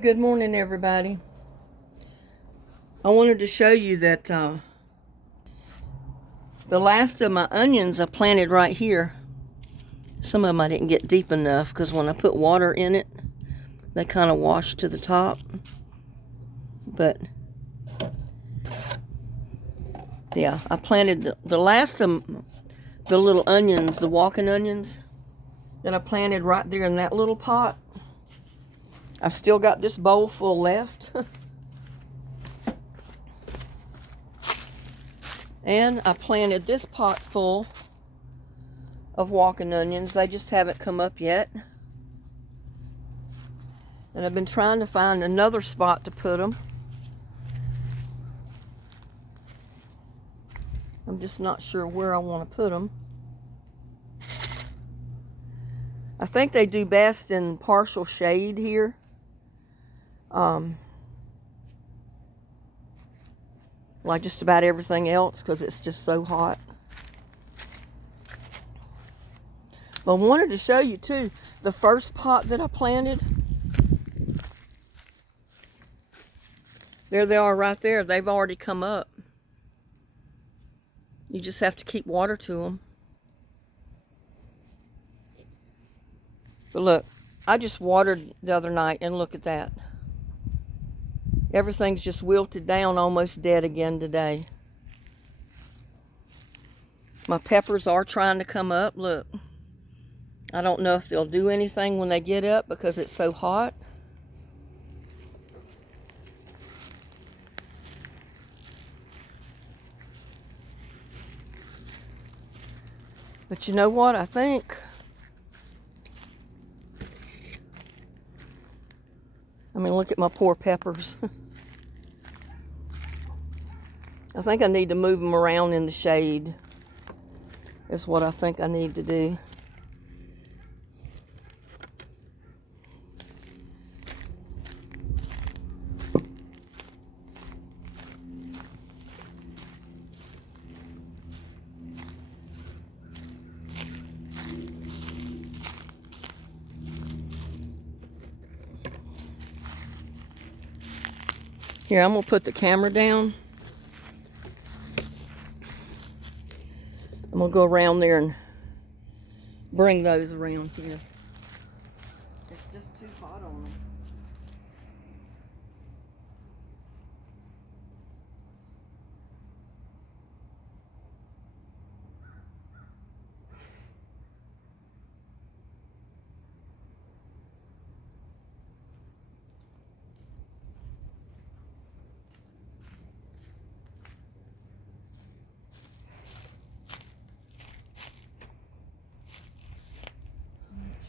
Good morning, everybody. I wanted to show you that the last of my onions I planted right here. Some of them I didn't get deep enough because when I put water in it, they kind of washed to the top. But yeah, I planted the last of the little onions, the walking onions, that I planted right there in that little pot. I've still got this bowl full left. And I planted this pot full of walking onions. They just haven't come up yet. And I've been trying to find another spot to put them. I'm just not sure where I want to put them. I think they do best in partial shade here. Like just about everything else, because it's just so hot. But I wanted to show you too, the first pot that I planted. There they are right there. They've already come up. You just have to keep water to them. But look, I just watered the other night and look at that. Everything's just wilted down, almost dead again today. My peppers are trying to come up, look. I don't know if they'll do anything when they get up because it's so hot. But you know what, I think look at my poor peppers. I think I need to move them around in the shade. Is what I think I need to do. Here, I'm going to put the camera down. I'm going to go around there and bring those around here. It's just too hot on them.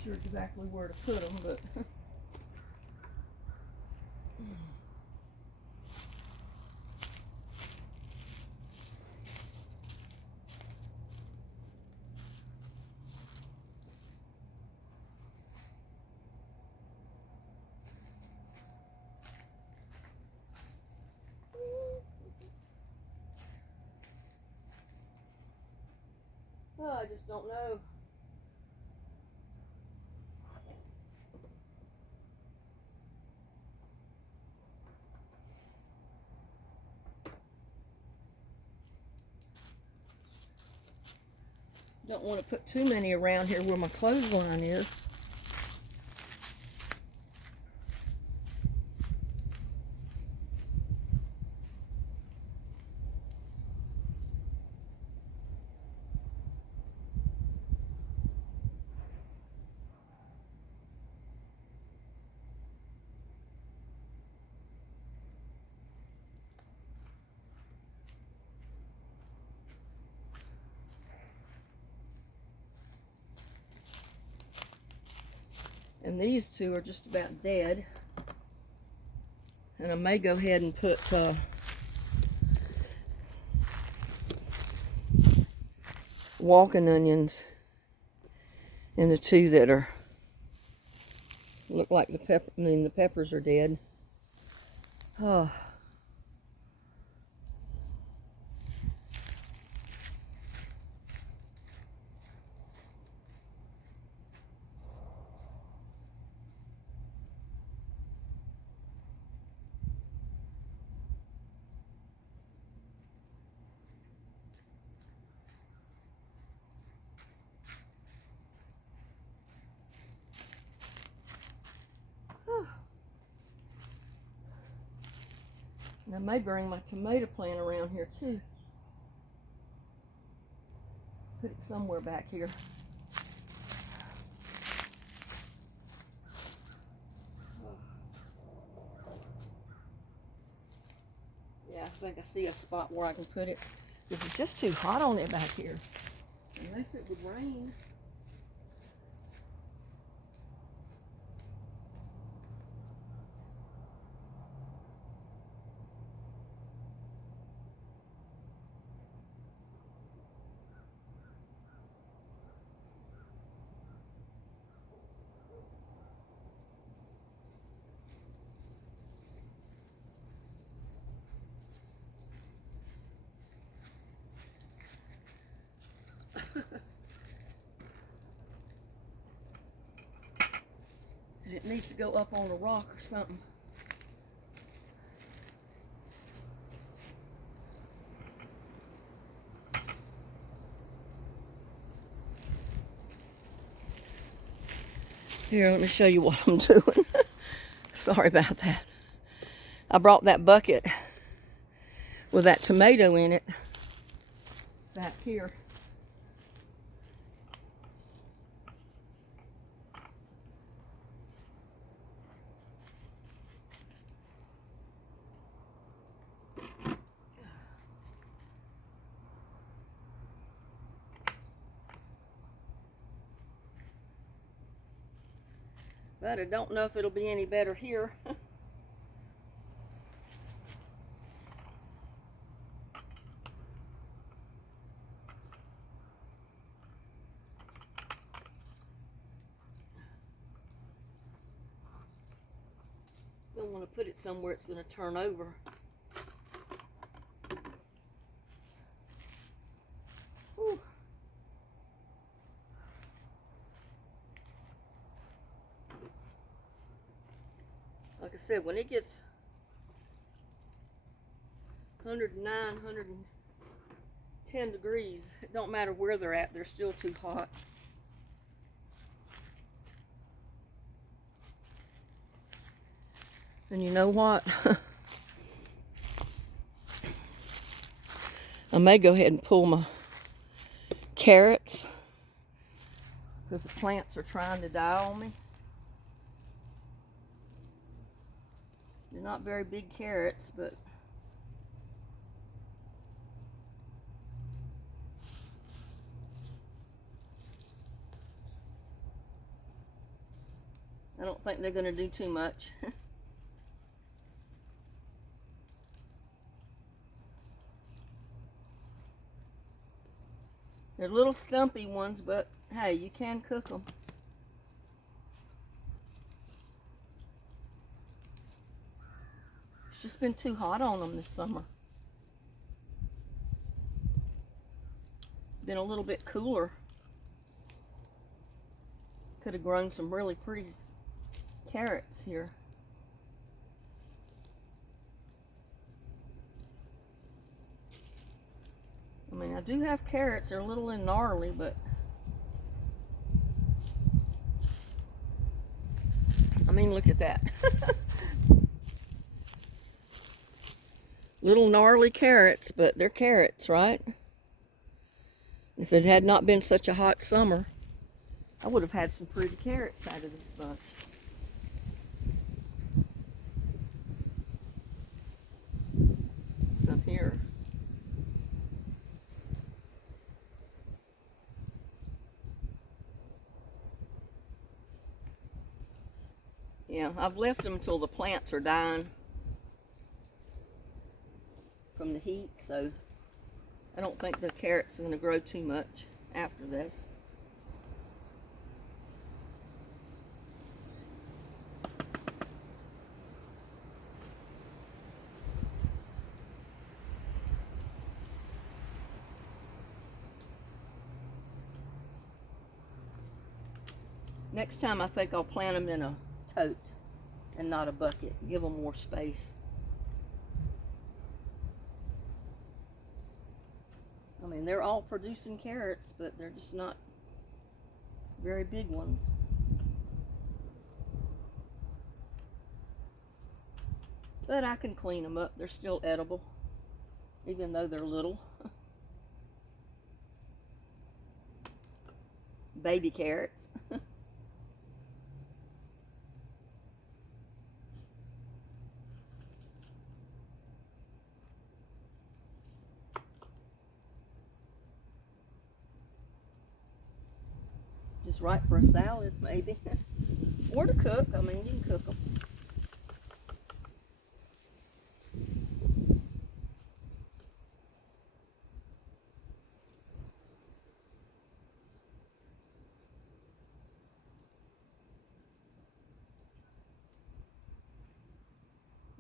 Sure exactly where to put them, but I just don't know. Don't want to put too many around here where my clothesline is. And these two are just about dead. And I may go ahead and put walking onions in the two that are look like the peppers are dead. Oh. I may bring my tomato plant around here too. Put it somewhere back here. Yeah, I think I see a spot where I can put it. This is just too hot on it back here. Unless it would rain. It needs to go up on a rock or something. Here, let me show you what I'm doing. Sorry about that. I brought that bucket with that tomato in it back here. But I don't know if it'll be any better here. Don't want to put it somewhere it's going to turn over. Whew. Like I said, when it gets 109, 110 degrees, it don't matter where they're at, they're still too hot. And you know what? I may go ahead and pull my carrots because the plants are trying to die on me. They're not very big carrots, but I don't think they're going to do too much. They're little stumpy ones, but hey, you can cook them. It's just been too hot on them this summer. Been a little bit cooler. Could have grown some really pretty carrots here. I mean, I do have carrots. They're a little and gnarly, but I mean, look at that. Little gnarly carrots, but they're carrots, right? If it had not been such a hot summer, I would have had some pretty carrots out of this bunch. Some here. Yeah, I've left them until the plants are dying from the heat, so I don't think the carrots are going to grow too much after this. Next time I think I'll plant them in a tote and not a bucket. Give them more space. I mean, they're all producing carrots, but they're just not very big ones. But I can clean them up. They're still edible, even though they're little. Baby carrots. Just right for a salad, maybe. Or to cook. I mean, you can cook them.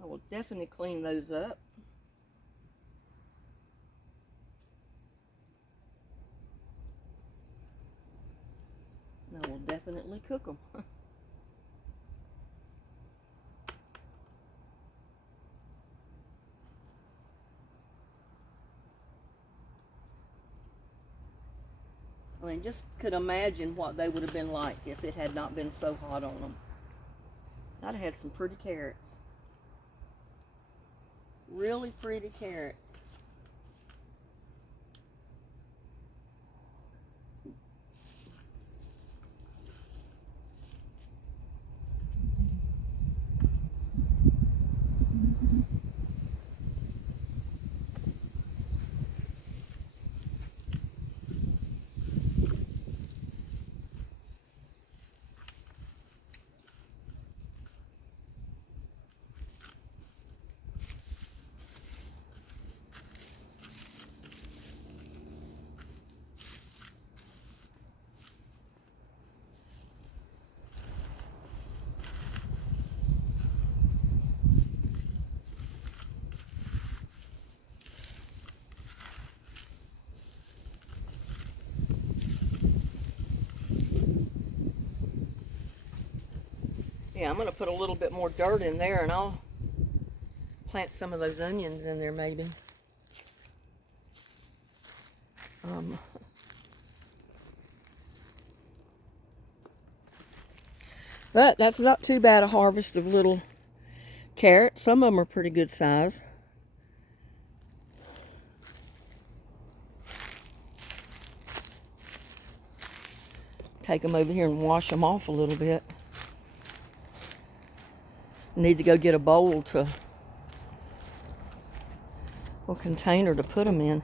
I will definitely clean those up. And I will definitely cook them. I mean, just could imagine what they would have been like if it had not been so hot on them. I'd have had some pretty carrots. Really pretty carrots. Yeah, I'm going to put a little bit more dirt in there, and I'll plant some of those onions in there maybe. But that's not too bad a harvest of little carrots. Some of them are pretty good size. Take them over here and wash them off a little bit. Need to go get a bowl to, or container to put them in.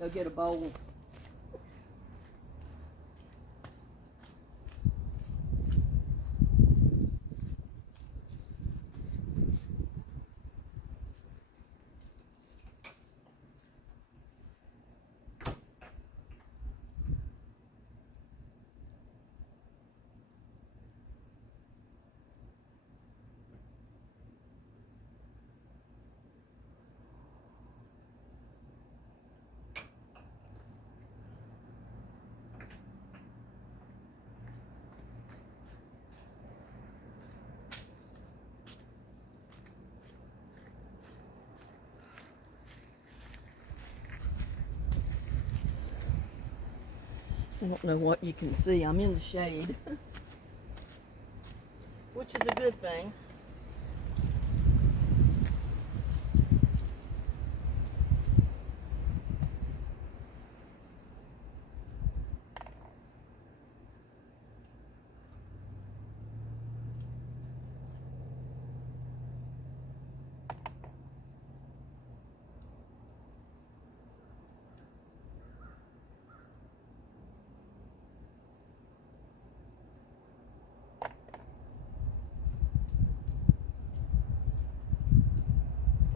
Go get a bowl. I don't know what you can see. I'm in the shade, which is a good thing.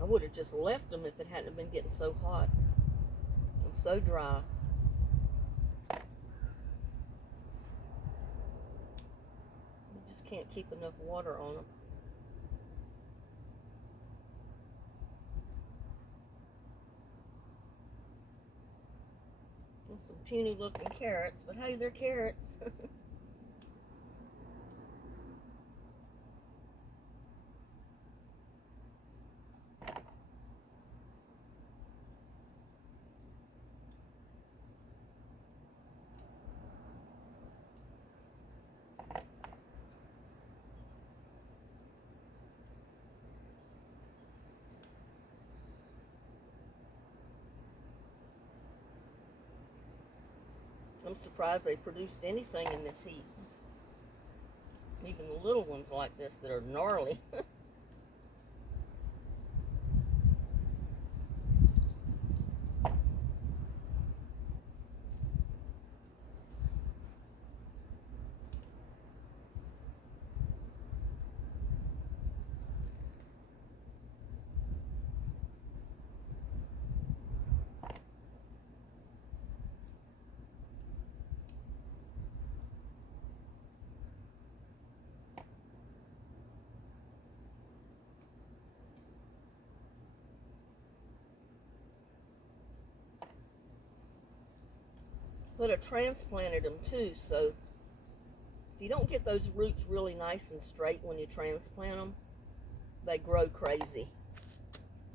would have just left them if it hadn't been getting so hot and so dry. You just can't keep enough water on them. And some puny looking carrots, but hey, they're carrots. I'm surprised they produced anything in this heat. Even the little ones like this that are gnarly. But I transplanted them too, so if you don't get those roots really nice and straight when you transplant them, they grow crazy,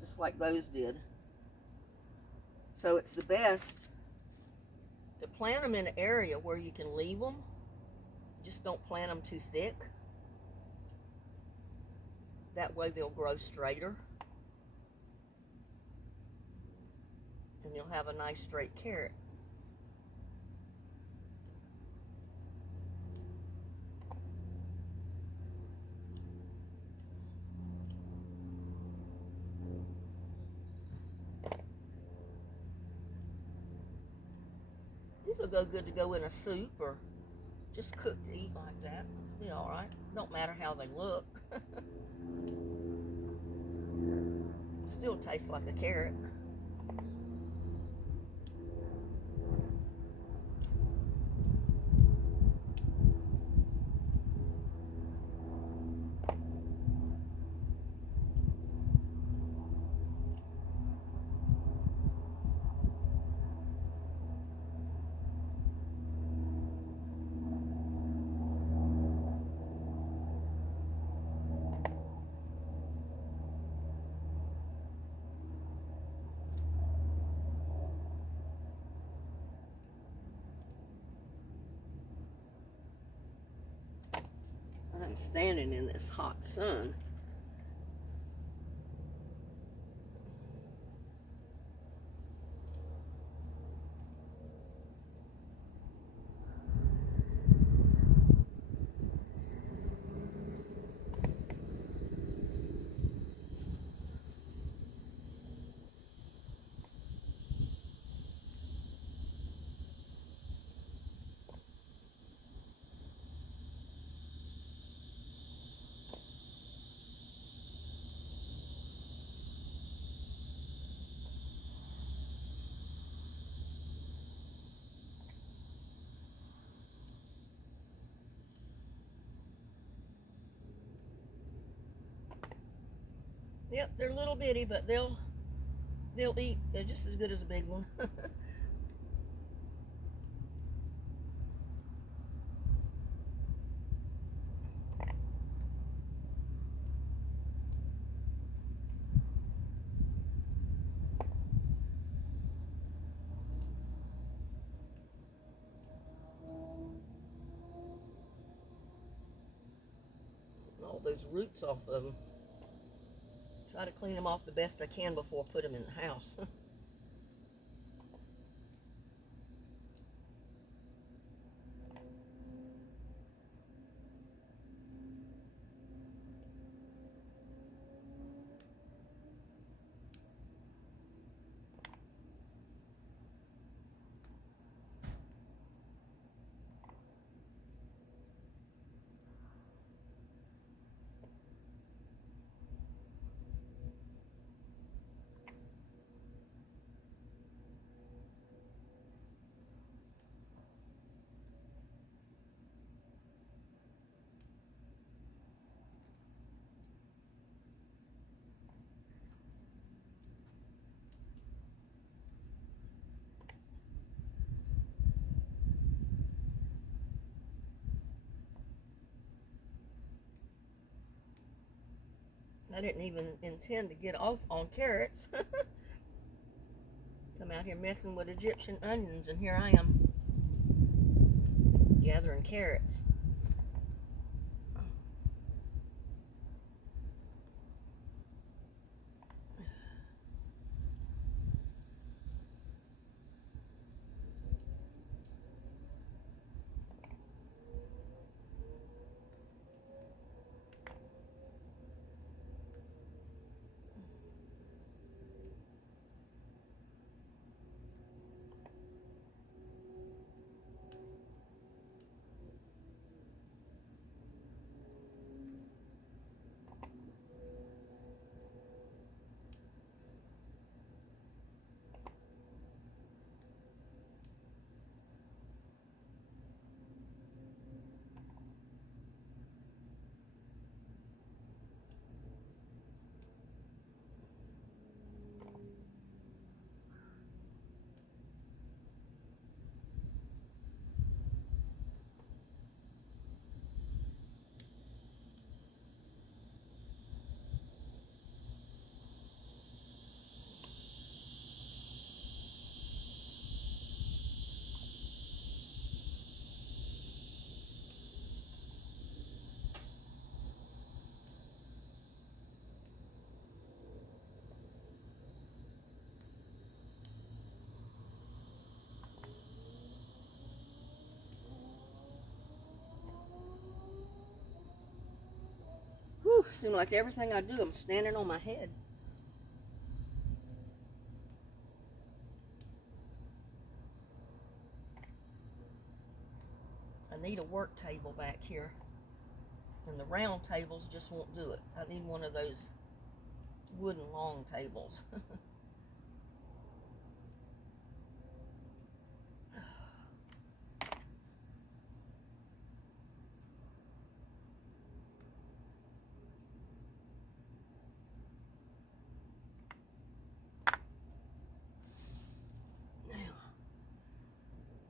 just like those did. So it's the best to plant them in an area where you can leave them. Just don't plant them too thick. That way they'll grow straighter. And you'll have a nice straight carrot. These will go good to go in a soup or just cook to eat like that. Be all right. Don't matter how they look. Still tastes like a carrot. I'm standing in this hot sun. Yep, they're little bitty, but they'll eat. They're just as good as a big one. All those roots off of them. Try to clean them off the best I can before I put them in the house. I didn't even intend to get off on carrots. I'm out here messing with Egyptian onions, and here I am gathering carrots. Whew, seems like everything I do, I'm standing on my head. I need a work table back here, and the round tables just won't do it. I need one of those wooden long tables.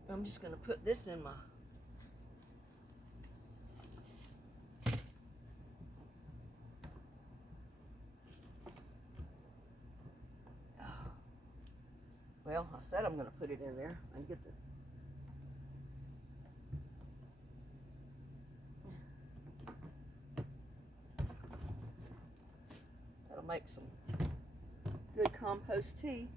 Now, I'm just going to put this in my well, I said I'm going to put it in there and get the that'll make some good compost tea.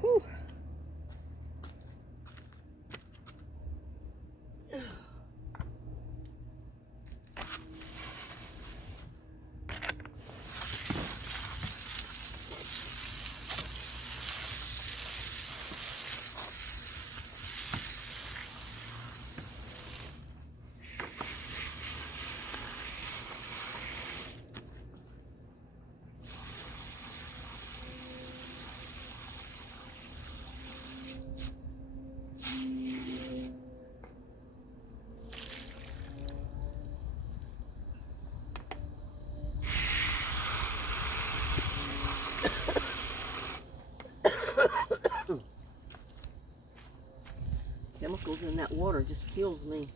Whew. Chemicals in that water just kills me.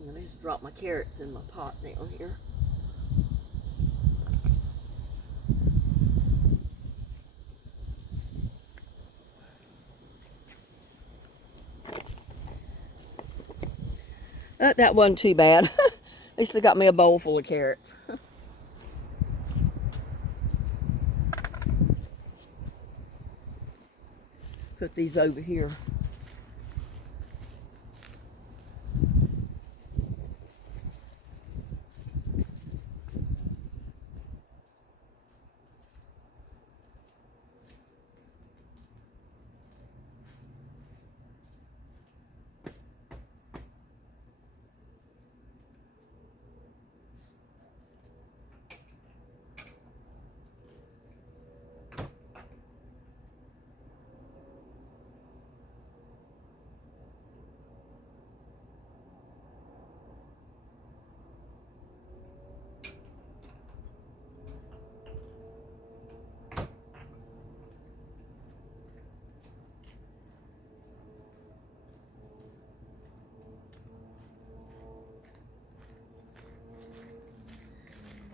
And I just dropped my carrots in my pot down here. That wasn't too bad. At least I got me a bowl full of carrots. Put these over here.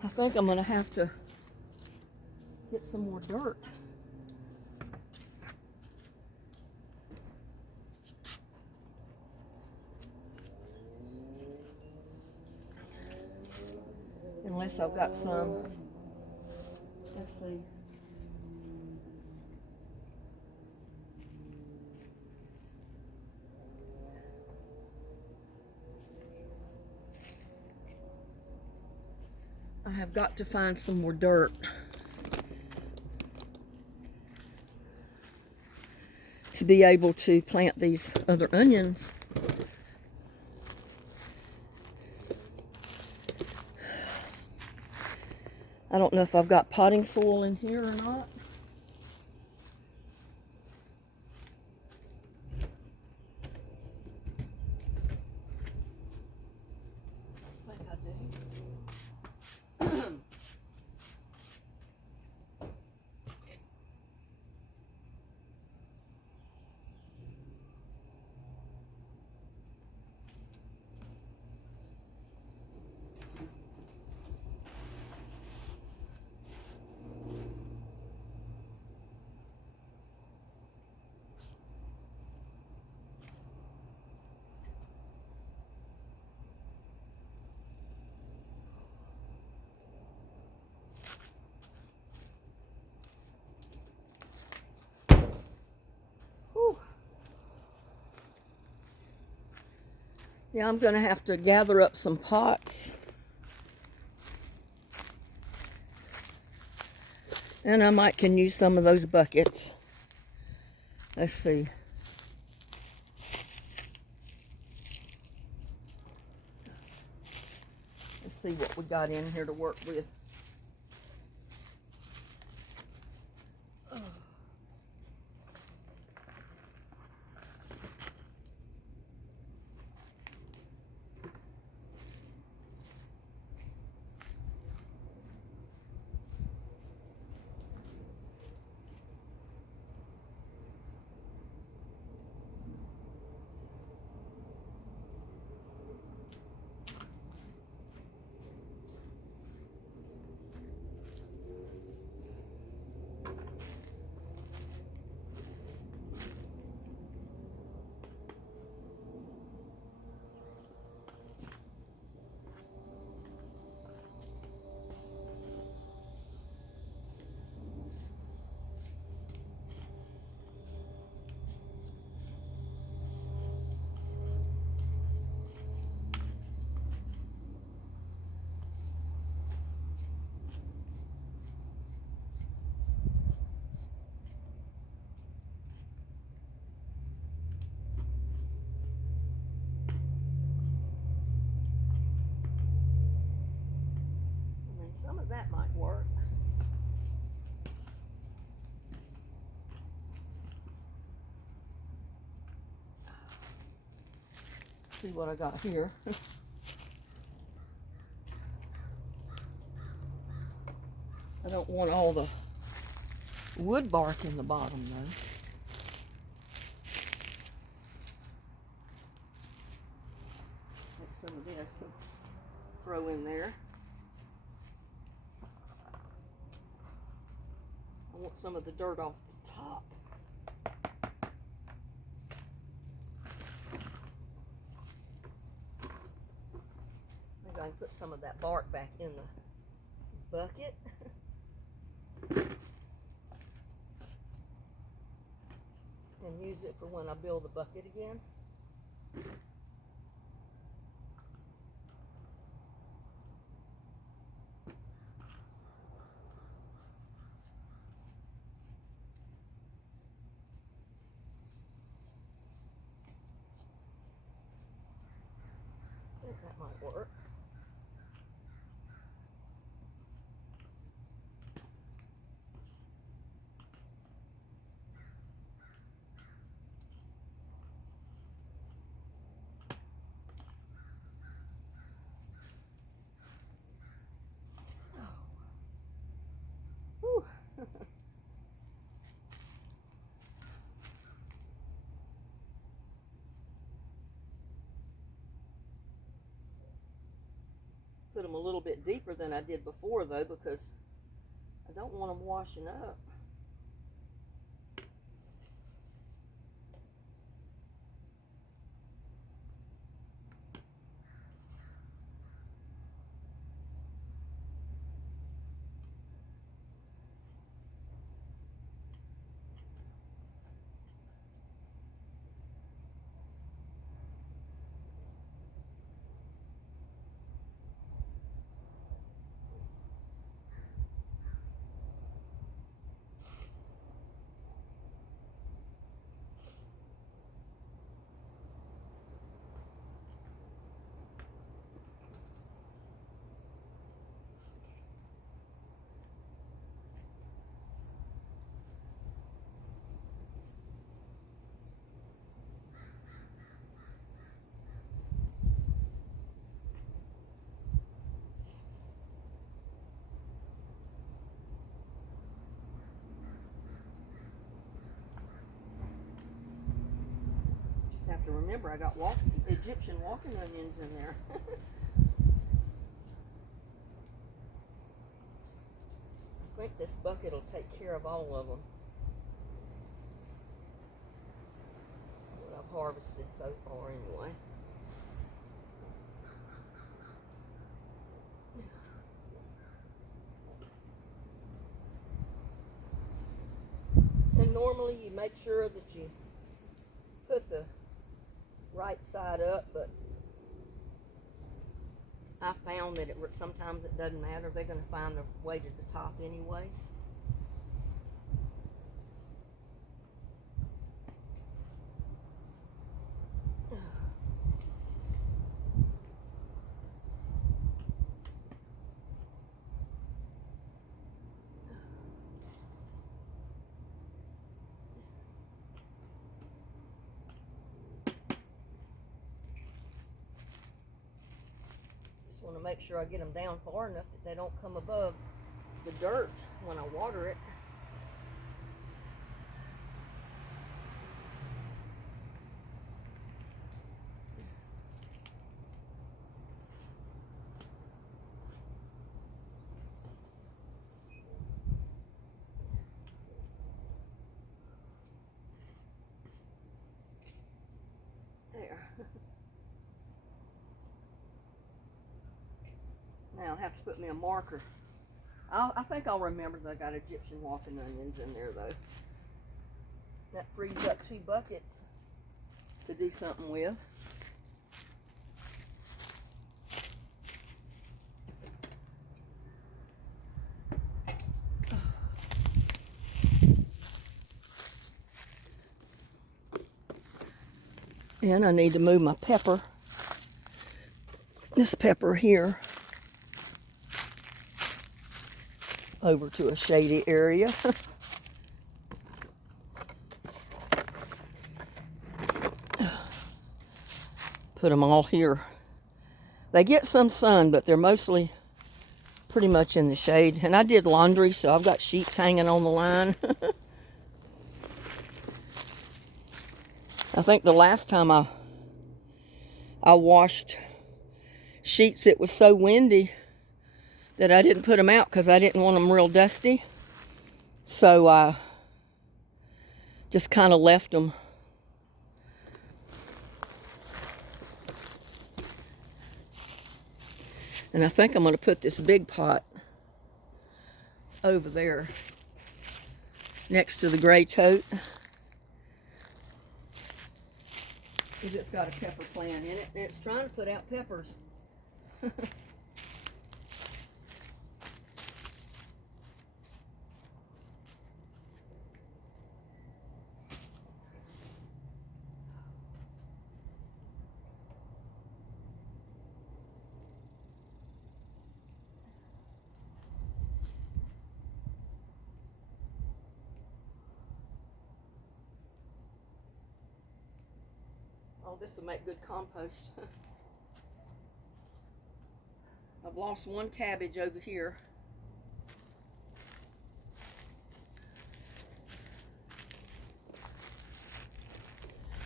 I think I'm gonna have to get some more dirt. Unless I've got some, let's see. I have got to find some more dirt to be able to plant these other onions. I don't know if I've got potting soil in here or not. I think I do. Whew. Yeah, I'm going to have to gather up some pots. And I might can use some of those buckets. Let's see. Let's see what we got in here to work with. Some of that might work. See what I got here. I don't want all the wood bark in the bottom though. Take some of this and throw in there. I want some of the dirt off the top. Maybe I can put some of that bark back in the bucket. And use it for when I build the bucket again. I think that might work. Whew. them a little bit deeper than I did before, though, because I don't want them washing up. Have to remember I got Egyptian walking onions in there. I think this bucket will take care of all of them. What I've harvested so far anyway. And normally you make sure that you put the right side up, but I found that sometimes it doesn't matter. They're going to find a way to the top anyway. Want to make sure I get them down far enough that they don't come above the dirt when I water it. There. Now I have to put me a marker. I think I'll remember that I got Egyptian walking onions in there, though. That frees up 2 buckets to do something with. And I need to move my pepper. This pepper here over to a shady area. Put them all here. They get some sun, but they're mostly pretty much in the shade. And I did laundry, so I've got sheets hanging on the line. I think the last time I washed sheets, it was so windy that I didn't put them out because I didn't want them real dusty. So I just kind of left them. And I think I'm going to put this big pot over there next to the gray tote, because it's got a pepper plant in it, and it's trying to put out peppers. Oh, this will make good compost. I've lost one cabbage over here.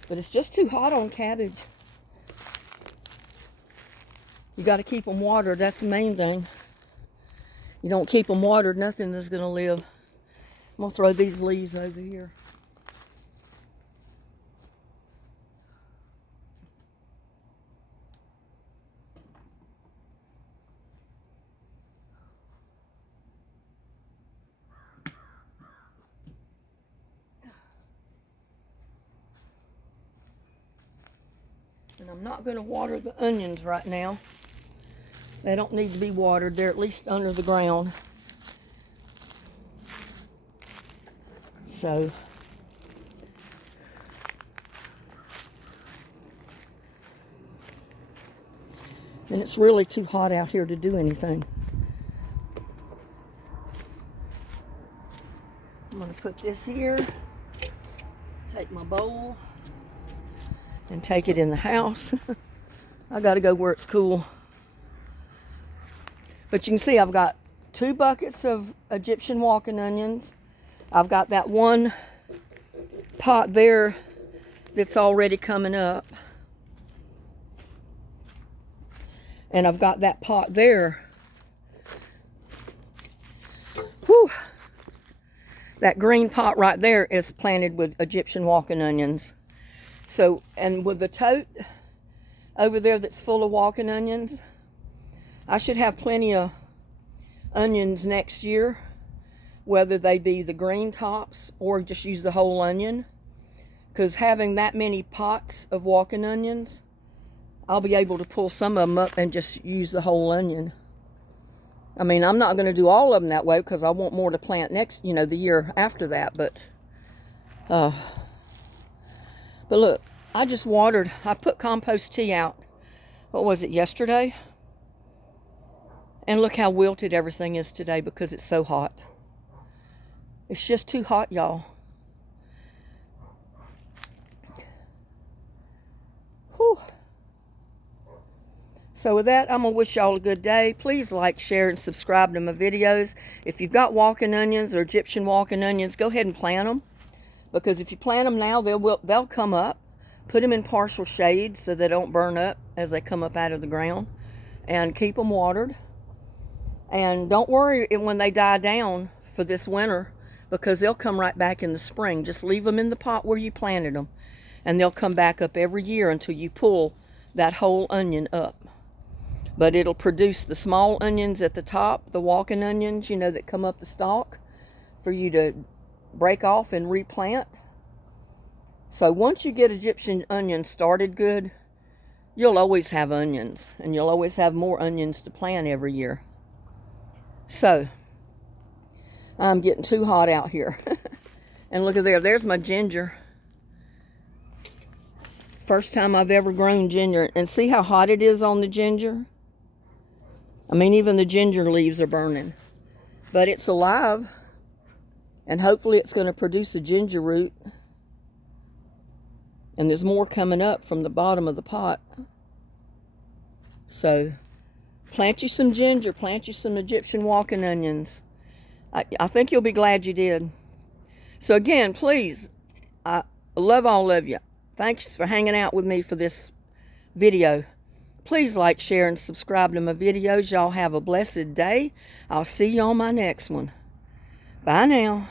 But it's just too hot on cabbage. You got to keep them watered. That's the main thing. You don't keep them watered, nothing is going to live. I'm going to throw these leaves over here. And I'm not going to water the onions right now. They don't need to be watered. They're at least under the ground. So, and it's really too hot out here to do anything. I'm going to put this here, take my bowl, and take it in the house. I got to go where it's cool. But you can see I've got 2 buckets of Egyptian walking onions. I've got that one pot there that's already coming up. And I've got that pot there. Whew. That green pot right there is planted with Egyptian walking onions. So, and with the tote over there that's full of walking onions, I should have plenty of onions next year, whether they be the green tops or just use the whole onion. Because having that many pots of walking onions, I'll be able to pull some of them up and just use the whole onion. I mean, I'm not going to do all of them that way because I want more to plant next, the year after that. But look, I just watered. I put compost tea out. What was it, yesterday? And look how wilted everything is today because it's so hot. It's just too hot, y'all. Whew. So with that, I'm going to wish y'all a good day. Please like, share, and subscribe to my videos. If you've got walking onions or Egyptian walking onions, go ahead and plant them. Because if you plant them now, they'll come up. Put them in partial shade so they don't burn up as they come up out of the ground. And keep them watered. And don't worry when they die down for this winter, because they'll come right back in the spring. Just leave them in the pot where you planted them, and they'll come back up every year until you pull that whole onion up. But it'll produce the small onions at the top, the walking onions, that come up the stalk for you to break off and replant. So once you get Egyptian onions started good, you'll always have onions, and you'll always have more onions to plant every year. So, I'm getting too hot out here. And look at there's my ginger. First time I've ever grown ginger. And see how hot it is on the ginger? I mean, even the ginger leaves are burning. But it's alive. And hopefully it's going to produce a ginger root. And there's more coming up from the bottom of the pot. So, plant you some ginger, plant you some Egyptian walking onions. I think you'll be glad you did. So again, please, I love all of you. Thanks for hanging out with me for this video. Please like, share, and subscribe to my videos. Y'all have a blessed day. I'll see you on my next one. Bye now.